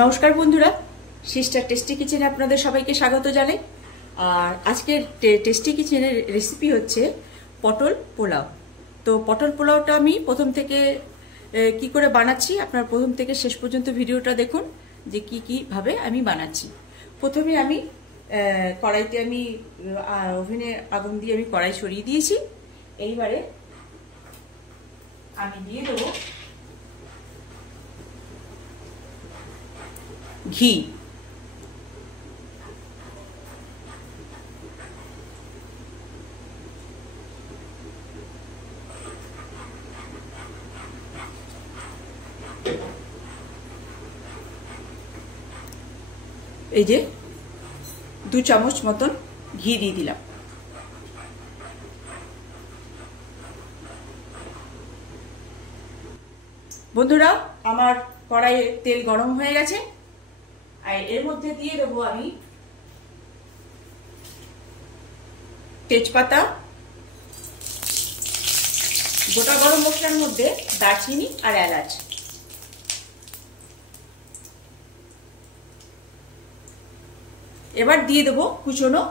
নমস্কার বন্ধুরা, sister tasty কিচেনে আপনাদের সবাইকে স্বাগত জানাই। আর আজকের টেস্টি কিচেনের রেসিপি হচ্ছে পটল পোলাও। তো পটল পোলাওটা আমি প্রথম থেকে কি করে বানাচ্ছি, আপনারা প্রথম থেকে শেষ পর্যন্ত ভিডিওটা দেখুন যে কিভাবে আমি বানাচ্ছি। প্রথমে আমি কড়াইতে আমি ওভেনে আগুন দিয়ে আমি কড়াই সরিয়ে দিয়েছি। এইবারে আমি দিয়ে দেবো ঘি। এই যে 2 চামচ মতন ঘি দিয়ে দিলাম। বন্ধুরা, আমার কড়াইয়ে তেল গরম হয়ে গেছে, আর এর মধ্যে দিয়ে দেবো আমি তেজপাতা, গোটা গরম মশলার মধ্যে দারচিনি আর এলাচ। এবার দিয়ে দেবো কুচনো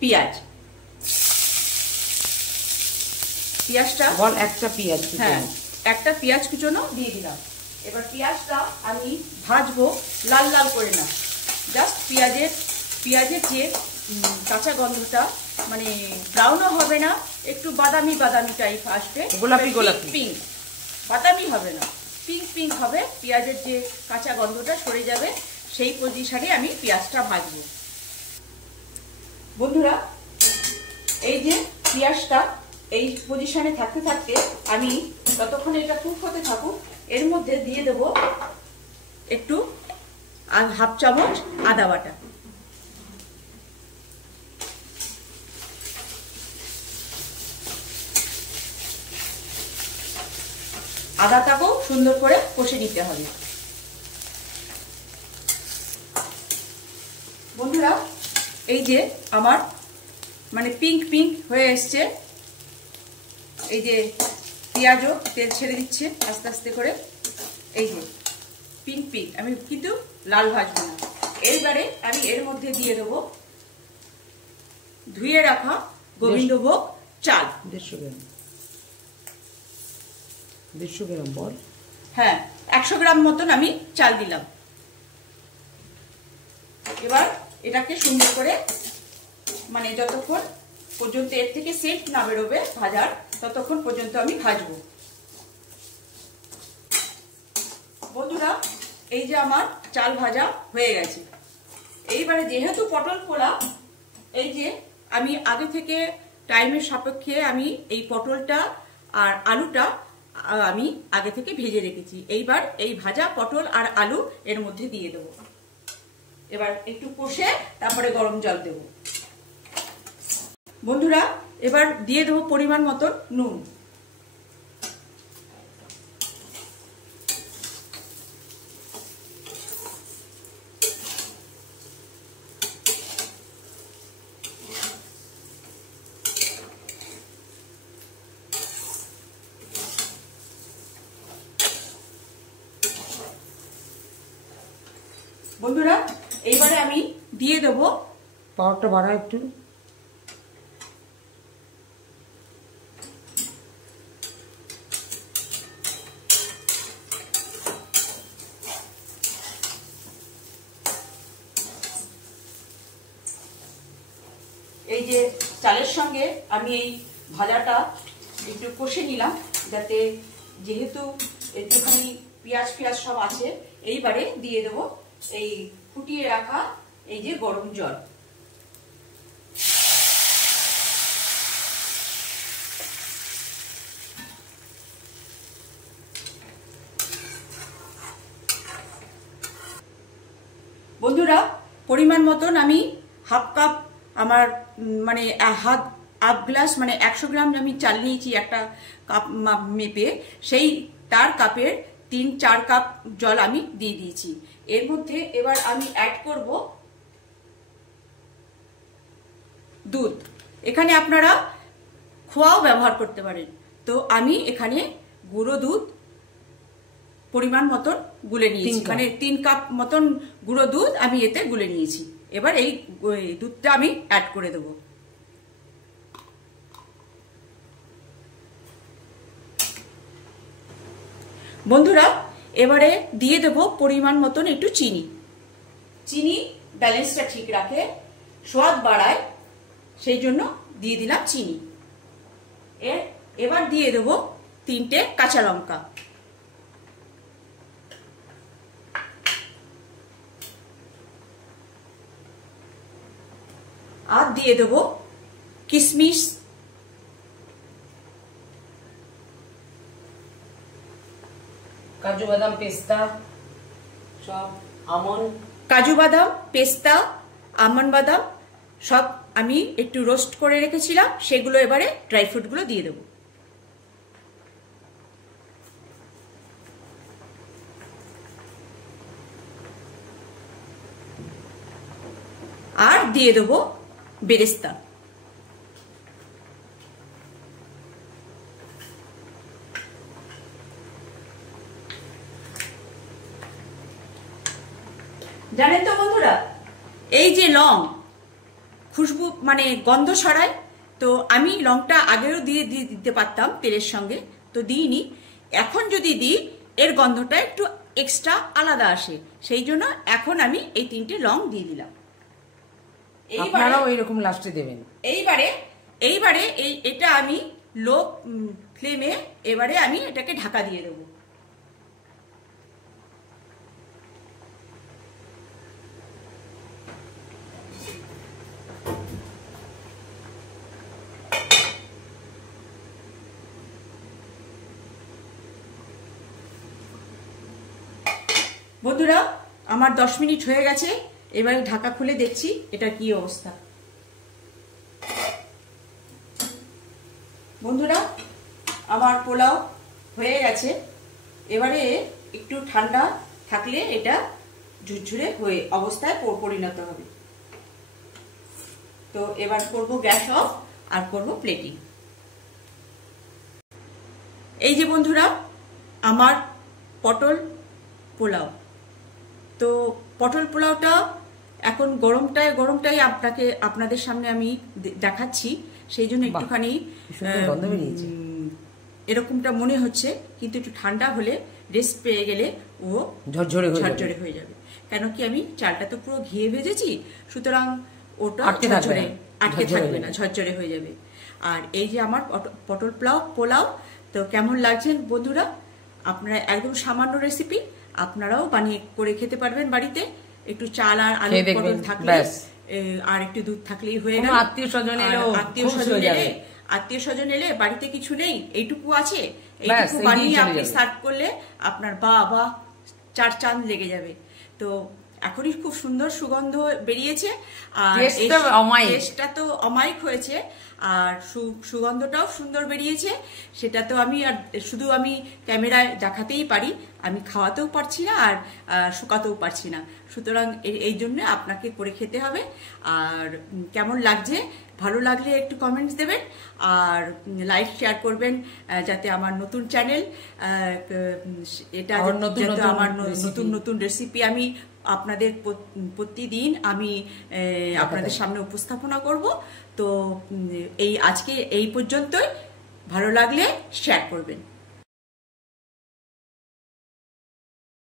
পেঁয়াজ। পেঁয়াজটা একটা পেঁয়াজ, হ্যাঁ, একটা পেঁয়াজ কুচনো দিয়ে দিলাম। এবার পেঁয়াজটা আমি ভাজবো লাল লাল করে না, জাস্ট পেঁয়াজের যে কাঁচা গন্ধটা, মানে ব্রাউনও হবে না, একটু বাদামি বাদামি টাইপ আসবে, গোলাপি গোলাপি, পিঙ্ক, বাদামি হবে না, পিঙ্ক পিঙ্ক হবে। পেঁয়াজের যে কাঁচা গন্ধটা সরে যাবে, সেই পজিশনে আমি পেঁয়াজটা ভাজবো। বন্ধুরা, এই যে পেঁয়াজটা এই পজিশনে থাকতে থাকতে আমি ততক্ষণে এটা কুক হতে থাকুক, এর মধ্যে দিয়ে দেব একটু হাফ চামচ আদা বাটা। আদাটাকেও সুন্দর করে কষে নিতে হবে। বন্ধুরা, এই যে আমার মানে পিঙ্ক পিঙ্ক হয়ে এসছে, এই যে পেঁয়াজও তেল ছেড়ে দিচ্ছে আস্তে আস্তে করে, এই যে পিঙ্ক পিঙ্ক, আমি কিন্তু লাল ভাজবো না। এইবারে আমি এর মধ্যে দিয়ে দেবো ধুয়ে রাখা গোবিন্দভোগ চাল, 150 গ্রাম। 150 গ্রাম বল, হ্যাঁ 100 গ্রাম মতন আমি চাল দিলাম। এবার এটাকে সুন্দর করে, মানে যতক্ষণ পর্যন্ত এর থেকে সেন্ট না বেরোবে ভাজার, ততক্ষণ পর্যন্ত আমি ভাজবো। বন্ধুরা, এই যে আমার চাল ভাজা হয়ে গেছে। এইবারে যেহেতু পটল পোলাও, এই যে আমি আগে থেকে টাইমের সাপেক্ষে আমি এই পটলটা আর আলুটা আমি আগে থেকে ভেজে রেখেছি। এইবার এই ভাজা পটল আর আলু এর মধ্যে দিয়ে দেবো। এবার একটু কষে তারপরে গরম জল দেব। বন্ধুরা, এবার দিয়ে দেবো পরিমাণ মতন নুন। বন্ধুরা, এইবারে আমি দিয়ে দেবো, পাওয়ারটা বাড়া একটু, এই যে চালের সঙ্গে আমি এই ভাজাটা একটু কষে নিলাম, যাতে যেহেতু একটুখানি পেঁয়াজ ফিয়াজ সব আছে। এইবারে দিয়ে দেবো এই ফুটিয়ে রাখা এই যে গরম জল। বন্ধুরা, পরিমাণ মতন আমি হাফ কাপ, আমার মানে হাফ গ্লাস, মানে 100 গ্রাম আমি চাল নিয়েছি একটা কাপ মেপে, সেই তার কাপের 3-4 কাপ জল আমি দিয়ে দিয়েছি। এর মধ্যে এবার আমি অ্যাড করব দুধ। এখানে আপনারা খোয়াও ব্যবহার করতে পারেন। তো আমি এখানে গুঁড়ো দুধ পরিমাণ মতন গুলে নিয়েছি, 3 কাপ। মানে 3 কাপ মতন গুঁড়ো দুধ আমি এতে গুলে নিয়েছি। এবার এই দুধটা আমি অ্যাড করে দেবো। বন্ধুরা, এবারে দিয়ে দেবো পরিমাণ মতন একটু চিনি। চিনি ব্যালেন্সটা ঠিক রাখে, স্বাদ বাড়ায়, সেই জন্য দিয়ে দিলাম চিনি। এবার দিয়ে দেবো 3টে কাঁচা লঙ্কা। আর দিয়ে দেবো কিশমিশ, কাজু বাদাম পেস্তা সব, আমন্ড, কাজু বাদাম, পেস্তা, আমন্ড বাদাম সব আমি একটু রোস্ট করে রেখেছিলাম, সেগুলো এবারে ড্রাই ফ্রুটগুলো দিয়ে দেবো। আর দিয়ে দেবো বেরেস্তা। জানেন তো বন্ধুরা, এই যে লং খুশবু মানে গন্ধ ছড়ায়, তো আমি লংটা আগেও দিয়ে দিতে পারতাম তেলের সঙ্গে, তো দিইনি। এখন যদি দিই এর গন্ধটা একটু এক্সট্রা আলাদা আসে, সেই জন্য এখন আমি এই 3টে লং দিয়ে দিলাম। আপনারাও এইরকম লাস্টে দেবেন। এইবারে এটা আমি লো ফ্লেমে এবারে আমি এটাকে ঢাকা দিয়ে দেবো। বন্ধুরা, আমার 10 মিনিট হয়ে গেছে, এবারে ঢাকা খুলে দেখছি এটা কি অবস্থা। বন্ধুরা, আমার পোলাও হয়ে গেছে। এবারে একটু ঠান্ডা থাকলে এটা ঝুরঝুরে হয়ে অবস্থায় পরিণত হবে। তো এবার করব গ্যাস অফ আর করব প্লেটিং। এই যে বন্ধুরা, আমার পটল পোলাও। তো পটল পোলাওটা এখন গরমটাই আপনাদের সামনে আমি দেখাচ্ছি, সেই জন্য একটুখানি এরকমটা মনে হচ্ছে, কিন্তু একটু ঠান্ডা হলে রেস্ট পেয়ে গেলে ও ঝরঝরে হয়ে যাবে। কেন কি আমি চালটা তো পুরো ঘিয়ে ভেজেছি, সুতরাং ওটা আটকে থাকবে না, ঝরঝরে হয়ে যাবে। আর এই যে আমার পটল পোলাও, তো কেমন লাগছে বন্ধুরা? আপনারা একদম সামান্য রেসিপি, আপনারাও বানিয়ে করে খেতে পারবেন বাড়িতে। একটু চাল আর আলু পটল থাকলে আর একটু দুধ থাকলেই হয়ে গেল। আত্মীয় স্বজন এলে বাড়িতে কিছু নেই, এইটুকু আছে, এইটুকু বানিয়ে আপনি সার্ভ করলে আপনার বাবা 4 চাঁদ লেগে যাবে। তো এখনই খুব সুন্দর সুগন্ধ বেরিয়েছে, আর টেস্টটা তো অমায়িক হয়েছে, আর সুগন্ধটাও সুন্দর বেরিয়েছে। সেটা তো আমি আর শুধু আমি ক্যামেরায় দেখাতেই পারি, আমি খাওয়াতেও পারছি না আর শুকাতেও পারছি না। সুতরাং এই জন্য আপনাকে করে খেতে হবে। আর কেমন লাগছে, ভালো লাগলে একটু কমেন্টস দেবেন, আর লাইক শেয়ার করবেন, যাতে আমার নতুন চ্যানেল এটা আমার নতুন রেসিপি আমি আপনাদের প্রতিদিন আমি আপনাদের সামনে উপস্থাপনা করব। তো আজকে এই পর্যন্তই। ভালো লাগলে শেয়ার করবেন।